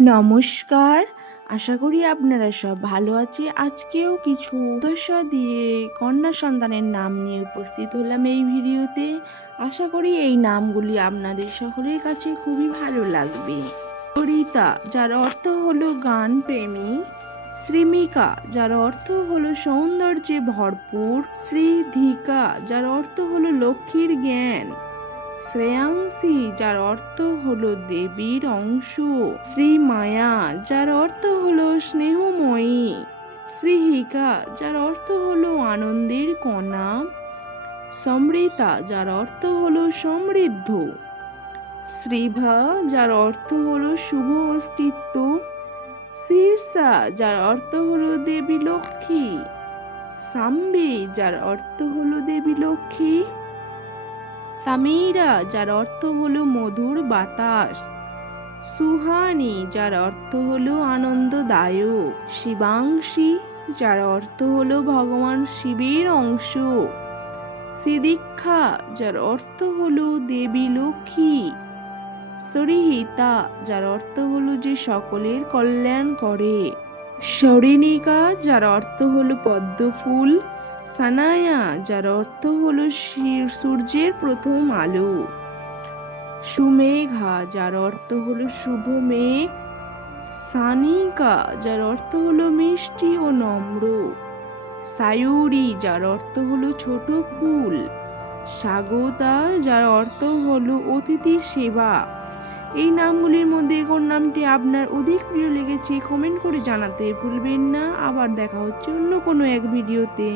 নমস্কার। আশা করি আপনারা সব ভালো আছে। আজকেও কিছু উদ্দেশ্য দিয়ে কন্যা সন্তানের নাম নিয়ে উপস্থিত হলাম এই ভিডিওতে। আশা করি এই নামগুলি আপনাদের সকলের কাছে খুবই ভালো লাগবে। সরিতা যার অর্থ হলো গান প্রেমী। শ্রীমিকা, যার অর্থ হলো সৌন্দর্যে ভরপুর। শ্রীধিকা, যার অর্থ হলো লক্ষ্মীর জ্ঞান। শ্রেয়াংসী যার অর্থ হলো দেবীর অংশ। শ্রী মায়া, যার অর্থ হলো স্নেহময়ী। শ্রীহিকা যার অর্থ হলো আনন্দের কণা। সমৃতা, যার অর্থ হলো সমৃদ্ধ। শ্রীভা, যার অর্থ হলো শুভ অস্তিত্ব। শীর্ষা, যার অর্থ হলো দেবী লক্ষ্মী। সাম্বি, যার অর্থ হলো দেবী লক্ষ্মী। সামিরা, যার অর্থ হলো মধুর বাতাস। সুহানি, যার অর্থ হলো আনন্দদায়ক। শিবাংশী, যার অর্থ হলো ভগবান শিবের অংশ। সিদীক্ষা যার অর্থ হলো দেবী লক্ষ্মী। সরিহিতা, যার অর্থ হলো যে সকলের কল্যাণ করে। সরিণিকা, যার অর্থ হলো পদ্ম ফুল সানায়া, যার অর্থ হলো সূর্যের প্রথম আলো। সুমেঘা, যার অর্থ হলো শুভ মেঘ। সানিকা, যার অর্থ হলো মিষ্টি ও নম্র। সায়ুরি, যার অর্থ হলো ছোট ফুল। স্বাগতা, যার অর্থ হলো অতিথি সেবা। এই নামগুলির মধ্যে কোন নামটি আপনার অধিক প্রিয় লেগেছে কমেন্ট করে জানাতে ভুলবেন না। আবার দেখা হচ্ছে অন্য কোনো এক ভিডিওতে